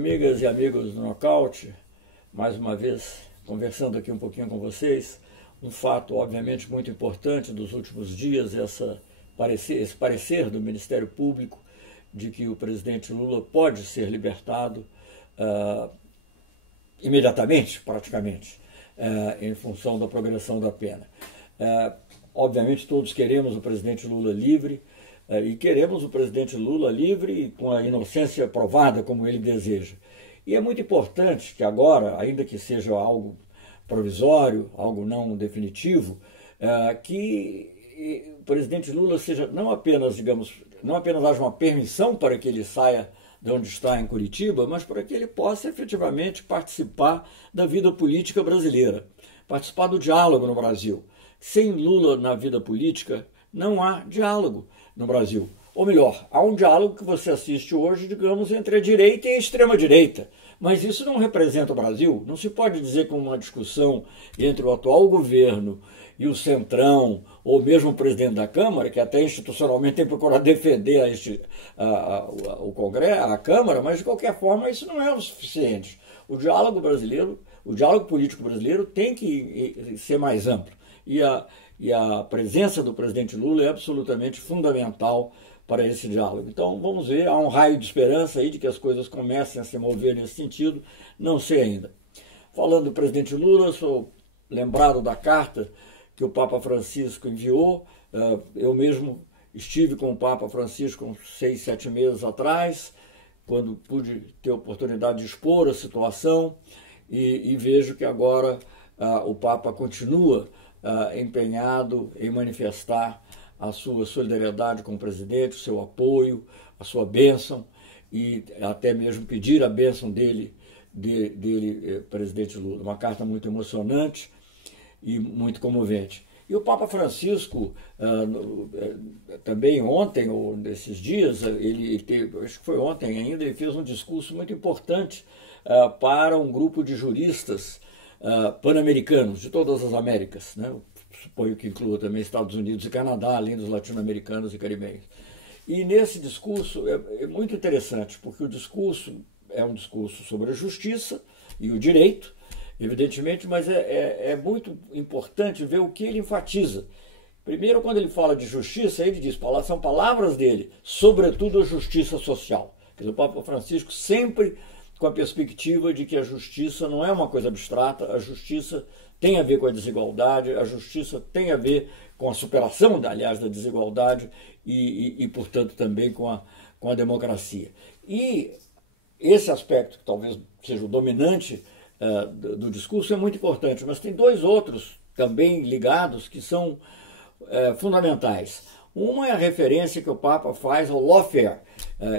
Amigas e amigos do Nocaute, mais uma vez conversando aqui um pouquinho com vocês. Um fato obviamente muito importante dos últimos dias, esse parecer do Ministério Público de que o presidente Lula pode ser libertado imediatamente, praticamente, em função da progressão da pena. Obviamente todos queremos o presidente Lula livre, e queremos o presidente Lula livre com a inocência provada como ele deseja. E é muito importante que agora, ainda que seja algo provisório, algo não definitivo, que o presidente Lula seja não apenas haja uma permissão para que ele saia de onde está em Curitiba, mas para que ele possa efetivamente participar da vida política brasileira, participar do diálogo no Brasil. Sem Lula na vida política, não há diálogo no Brasil. Ou melhor, há um diálogo que você assiste hoje, digamos, entre a direita e a extrema-direita. Mas isso não representa o Brasil. Não se pode dizer que uma discussão entre o atual governo e o Centrão, ou mesmo o presidente da Câmara, que até institucionalmente tem procurado defender o Congresso, a Câmara, mas de qualquer forma isso não é o suficiente. O diálogo político brasileiro tem que ser mais amplo. E a presença do presidente Lula é absolutamente fundamental para esse diálogo. Então vamos ver, há um raio de esperança aí de que as coisas comecem a se mover nesse sentido, não sei ainda. Falando do presidente Lula, sou lembrado da carta que o Papa Francisco enviou. Eu mesmo estive com o Papa Francisco uns 6, 7 meses atrás, quando pude ter a oportunidade de expor a situação, e vejo que agora o Papa continua empenhado em manifestar a sua solidariedade com o presidente, o seu apoio, a sua bênção, e até mesmo pedir a bênção dele, presidente Lula. Uma carta muito emocionante e muito comovente. E o Papa Francisco, também ontem, ou nesses dias, acho que foi ontem ainda, ele fez um discurso muito importante para um grupo de juristas pan-americanos, de todas as Américas, né? Suponho que inclua também Estados Unidos e Canadá, além dos latino-americanos e caribenhos. E nesse discurso é muito interessante, porque o discurso é um discurso sobre a justiça e o direito, evidentemente, mas é muito importante ver o que ele enfatiza. Primeiro, quando ele fala de justiça, ele diz, são palavras dele, sobretudo a justiça social. Quer dizer, o Papa Francisco sempre com a perspectiva de que a justiça não é uma coisa abstrata, a justiça tem a ver com a desigualdade, a justiça tem a ver com a superação, aliás, da desigualdade e portanto, também com a democracia. E esse aspecto, que talvez seja o dominante do discurso, é muito importante, mas tem dois outros também ligados que são fundamentais. Uma é a referência que o Papa faz ao lawfare.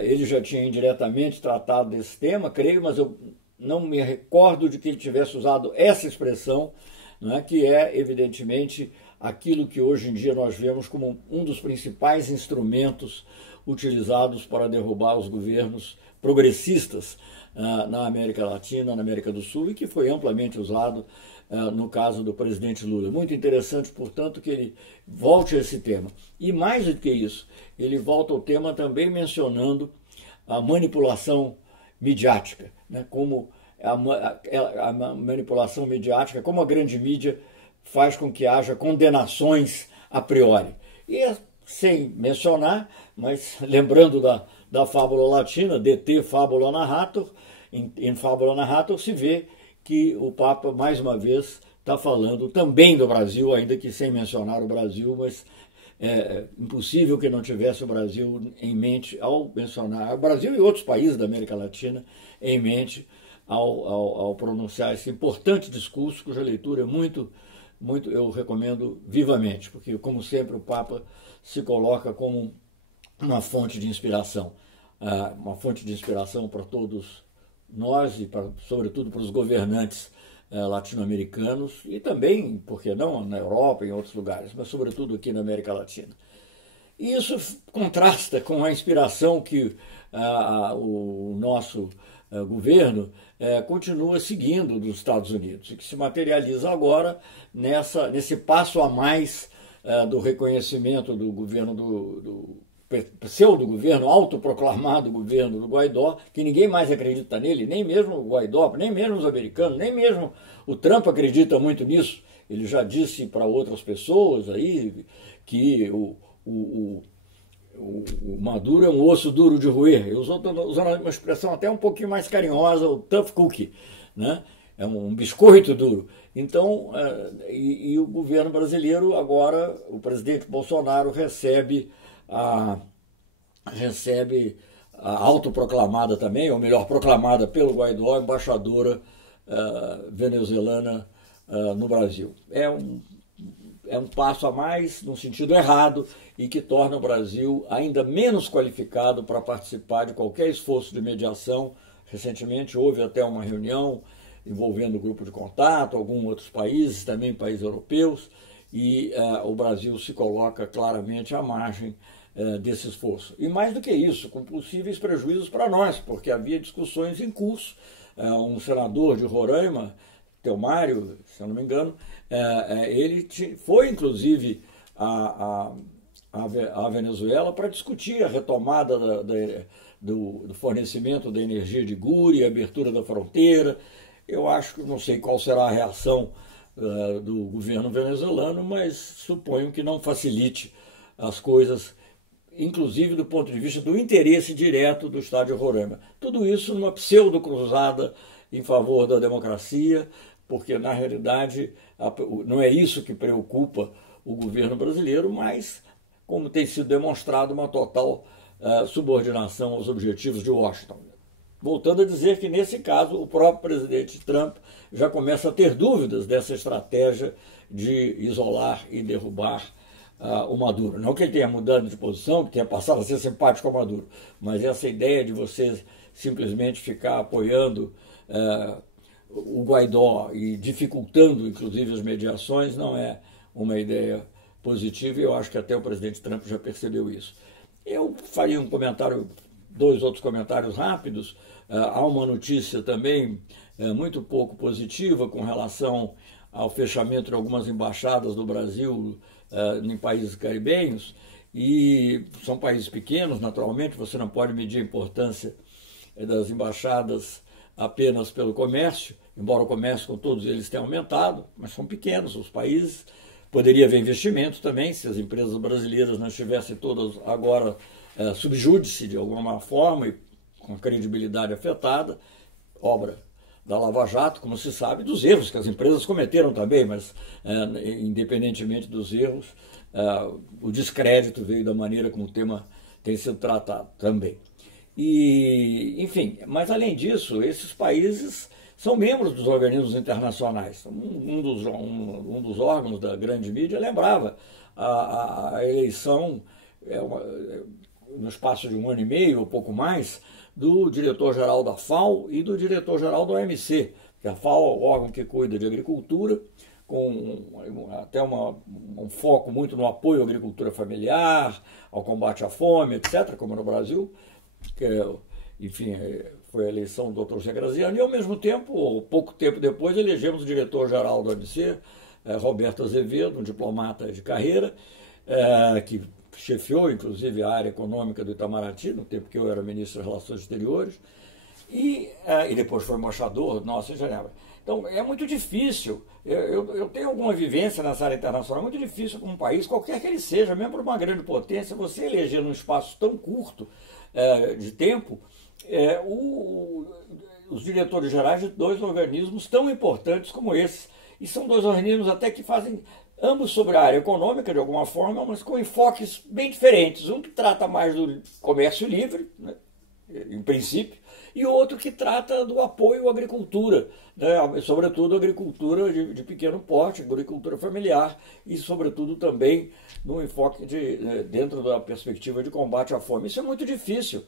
Ele já tinha indiretamente tratado desse tema, creio, mas eu não me recordo de que ele tivesse usado essa expressão, né, que é, evidentemente, aquilo que hoje em dia nós vemos como um dos principais instrumentos utilizados para derrubar os governos progressistas na América Latina, na América do Sul, e que foi amplamente usado no caso do presidente Lula. Muito interessante, portanto, que ele volte a esse tema. E mais do que isso, ele volta ao tema também mencionando a manipulação midiática, né? Como a manipulação midiática, como a grande mídia faz com que haja condenações a priori. E sem mencionar, mas lembrando da fábula latina, de te fabula narrator, em fábula narrator se vê que o Papa, mais uma vez, está falando também do Brasil, ainda que sem mencionar o Brasil, mas é impossível que não tivesse o Brasil em mente ao mencionar o Brasil e outros países da América Latina em mente ao pronunciar esse importante discurso, cuja leitura é muito, eu recomendo vivamente, porque, como sempre, o Papa se coloca como uma fonte de inspiração para todos nós e, sobretudo, para os governantes latino-americanos e também, por que não, na Europa e em outros lugares, mas sobretudo aqui na América Latina. E isso contrasta com a inspiração que o nosso governo continua seguindo dos Estados Unidos, e que se materializa agora nesse passo a mais do reconhecimento do governo do pseudo-governo, autoproclamado governo do Guaidó, que ninguém mais acredita nele, nem mesmo o Guaidó, nem mesmo os americanos, nem mesmo o Trump acredita muito nisso. Ele já disse para outras pessoas aí que o Maduro é um osso duro de roer. Eu estou usando uma expressão até um pouquinho mais carinhosa, o tough cookie, né? É um biscoito duro. Então, e o governo brasileiro agora, o presidente Bolsonaro recebe a autoproclamada também, ou melhor, proclamada pelo Guaidó, embaixadora venezuelana no Brasil. É um passo a mais no sentido errado e que torna o Brasil ainda menos qualificado para participar de qualquer esforço de mediação. Recentemente houve até uma reunião envolvendo o grupo de contato, alguns outros países, também países europeus, e o Brasil se coloca claramente à margem desse esforço. E mais do que isso, com possíveis prejuízos para nós, porque havia discussões em curso. Um senador de Roraima, Teomário, se eu não me engano, ele foi inclusive à Venezuela para discutir a retomada do fornecimento da energia de Guri, a abertura da fronteira. Eu acho que não sei qual será a reação do governo venezuelano, mas suponho que não facilite as coisas, inclusive do ponto de vista do interesse direto do Estado de Roraima. Tudo isso numa pseudo-cruzada em favor da democracia, porque na realidade não é isso que preocupa o governo brasileiro, mas, como tem sido demonstrado, uma total subordinação aos objetivos de Washington. Voltando a dizer que, nesse caso, o próprio presidente Trump já começa a ter dúvidas dessa estratégia de isolar e derrubar o Maduro. Não que ele tenha mudado de posição, que tenha passado a ser simpático ao Maduro, mas essa ideia de você simplesmente ficar apoiando o Guaidó e dificultando, inclusive, as mediações, não é uma ideia positiva, e eu acho que até o presidente Trump já percebeu isso. Eu faria dois outros comentários rápidos. Há uma notícia também muito pouco positiva com relação ao fechamento de algumas embaixadas do Brasil em países caribenhos, e são países pequenos, naturalmente, você não pode medir a importância das embaixadas apenas pelo comércio, embora o comércio com todos eles tenha aumentado, mas são pequenos os países. Poderia haver investimento também, se as empresas brasileiras não estivessem todas agora sob júdice de alguma forma e com a credibilidade afetada, obra da Lava Jato, como se sabe, dos erros que as empresas cometeram também, mas independentemente dos erros, o descrédito veio da maneira como o tema tem sido tratado também. E, enfim, mas além disso, esses países são membros dos organismos internacionais. Um dos órgãos da grande mídia lembrava a eleição, no espaço de 1 ano e meio ou pouco mais, do diretor-geral da FAO e do diretor-geral da OMC, que a FAO é o órgão que cuida de agricultura, com até um foco muito no apoio à agricultura familiar, ao combate à fome, etc., como no Brasil, que, enfim, foi a eleição do Dr. José Graziano, e ao mesmo tempo, pouco tempo depois, elegemos o diretor-geral da OMC, Roberto Azevedo, um diplomata de carreira, que chefiou, inclusive, a área econômica do Itamaraty, no tempo que eu era ministro das Relações Exteriores, e depois foi embaixador nosso em Genebra. Então, é muito difícil, eu tenho alguma vivência nessa área internacional, é muito difícil para um país, qualquer que ele seja, mesmo para uma grande potência, você eleger num espaço tão curto de tempo, os diretores gerais de dois organismos tão importantes como esses. E são dois organismos até que fazem ambos sobre a área econômica, de alguma forma, mas com enfoques bem diferentes. Um que trata mais do comércio livre, né, em princípio, e outro que trata do apoio à agricultura, né, sobretudo agricultura de pequeno porte, agricultura familiar, e sobretudo também no enfoque dentro da perspectiva de combate à fome. Isso é muito difícil.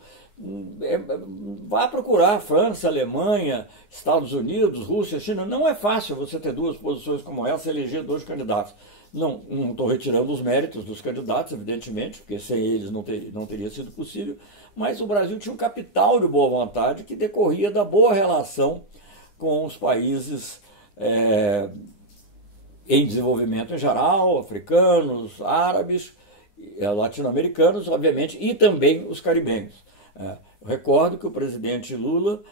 Vá procurar França, Alemanha, Estados Unidos, Rússia, China. Não é fácil você ter duas posições como essa e eleger dois candidatos. Não estou retirando os méritos dos candidatos, evidentemente, porque sem eles não teria sido possível, mas o Brasil tinha um capital de boa vontade que decorria da boa relação com os países em desenvolvimento em geral, africanos, árabes, latino-americanos, obviamente, e também os caribenhos. Eu recordo que o presidente Lula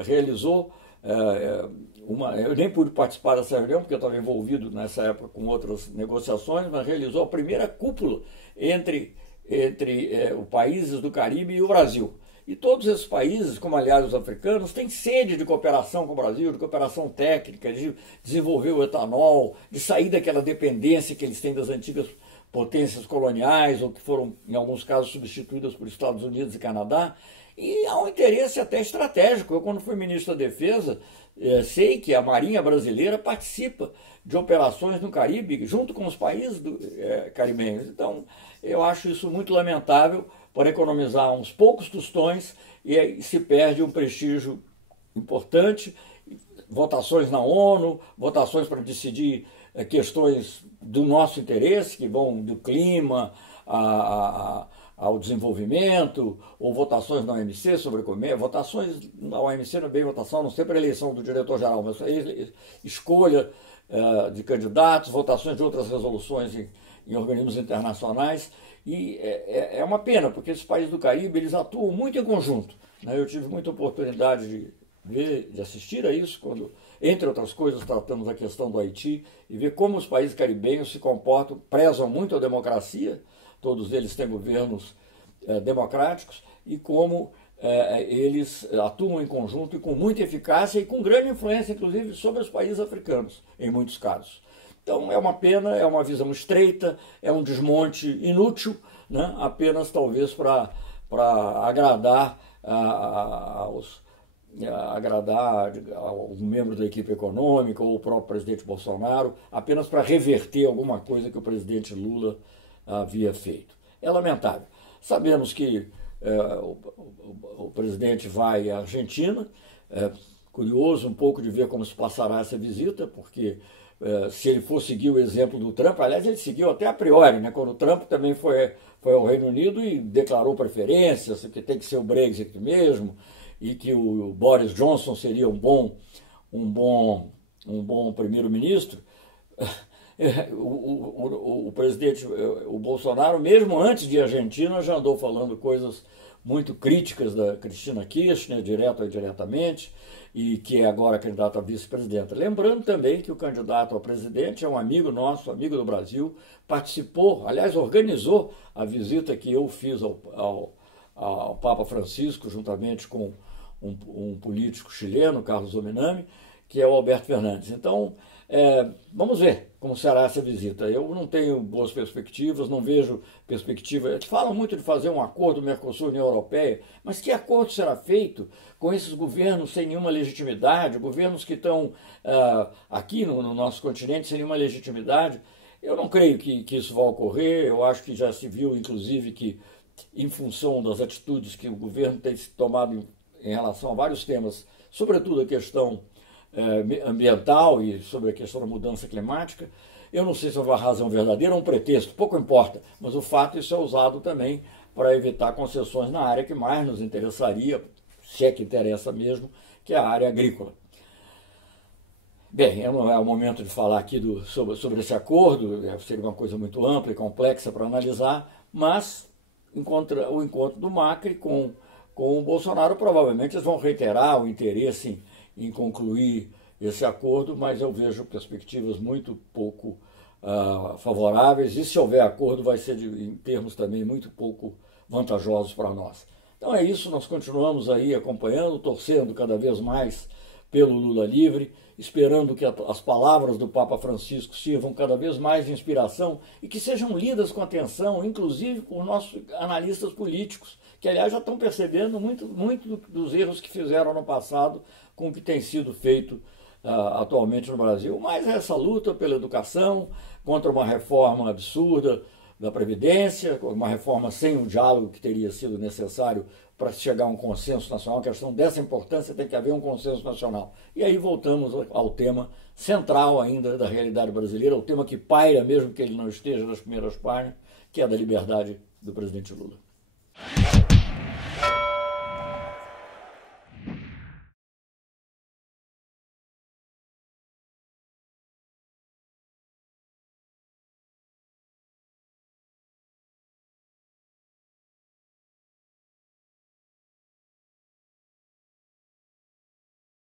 realizou eu nem pude participar dessa reunião, porque eu estava envolvido nessa época com outras negociações, mas realizou a primeira cúpula entre os países do Caribe e o Brasil. E todos esses países, como aliás os africanos, têm sede de cooperação com o Brasil, de cooperação técnica, de desenvolver o etanol, de sair daquela dependência que eles têm das antigas potências coloniais, ou que foram, em alguns casos, substituídas por Estados Unidos e Canadá. E há um interesse até estratégico. Eu, quando fui ministro da Defesa, sei que a Marinha Brasileira participa de operações no Caribe, junto com os países caribenhos. Então, eu acho isso muito lamentável, para economizar uns poucos tostões, e aí se perde um prestígio importante, votações na ONU, votações para decidir questões do nosso interesse, que vão do clima ao desenvolvimento, ou votações na OMC sobre comércio. Votações na OMC não é bem votação, não sempre a eleição do diretor-geral, mas escolha de candidatos, votações de outras resoluções em organismos internacionais. E é uma pena, porque esses países do Caribe, eles atuam muito em conjunto, né? Eu tive muita oportunidade de ver, de assistir a isso, quando, entre outras coisas, tratamos a questão do Haiti, e ver como os países caribenhos se comportam, prezam muito a democracia, todos eles têm governos democráticos, e como eles atuam em conjunto e com muita eficácia e com grande influência, inclusive, sobre os países africanos, em muitos casos. Então é uma pena, é uma visão estreita, é um desmonte inútil, né? Apenas talvez para agradar aos membros da equipe econômica ou o próprio presidente Bolsonaro, apenas para reverter alguma coisa que o presidente Lula havia feito. É lamentável. Sabemos que o presidente vai à Argentina, curioso um pouco de ver como se passará essa visita, porque se ele for seguir o exemplo do Trump, aliás, ele seguiu até a priori, né? Quando o Trump também foi ao Reino Unido e declarou preferências, que tem que ser o Brexit mesmo, e que o Boris Johnson seria um bom primeiro-ministro. O presidente, o Bolsonaro, mesmo antes de Argentina, já andou falando coisas muito críticas da Cristina Kirchner, direto ou indiretamente, e que é agora candidata a vice-presidenta. Lembrando também que o candidato a presidente é um amigo nosso, amigo do Brasil, participou, aliás, organizou a visita que eu fiz ao Papa Francisco, juntamente com um político chileno, Carlos Ominami, que é o Alberto Fernandes. Então, vamos ver como será essa visita. Eu não tenho boas perspectivas, não vejo perspectiva. Eles falam muito de fazer um acordo Mercosul-União Europeia, mas que acordo será feito com esses governos sem nenhuma legitimidade, governos que estão aqui no nosso continente sem nenhuma legitimidade? Eu não creio que isso vai ocorrer. Eu acho que já se viu, inclusive, que em função das atitudes que o governo tem tomado em relação a vários temas, sobretudo a questão ambiental e sobre a questão da mudança climática, eu não sei se houve uma razão verdadeira ou um pretexto, pouco importa, mas o fato isso é usado também para evitar concessões na área que mais nos interessaria, se é que interessa mesmo, que é a área agrícola. Bem, não é o momento de falar aqui sobre esse acordo, seria uma coisa muito ampla e complexa para analisar, mas o encontro do Macri com o Bolsonaro, provavelmente eles vão reiterar o interesse em concluir esse acordo, mas eu vejo perspectivas muito pouco favoráveis, e se houver acordo vai ser em termos também muito pouco vantajosos para nós. Então é isso, nós continuamos aí acompanhando, torcendo cada vez mais pelo Lula livre, esperando que as palavras do Papa Francisco sirvam cada vez mais de inspiração e que sejam lidas com atenção, inclusive por nossos analistas políticos, que aliás já estão percebendo muito dos erros que fizeram no passado com o que tem sido feito atualmente no Brasil. Mas essa luta pela educação, contra uma reforma absurda da Previdência, uma reforma sem o diálogo que teria sido necessário para chegar a um consenso nacional, questão dessa importância, tem que haver um consenso nacional. E aí voltamos ao tema central ainda da realidade brasileira, o tema que paira, mesmo que ele não esteja nas primeiras páginas, que é a da liberdade do presidente Lula.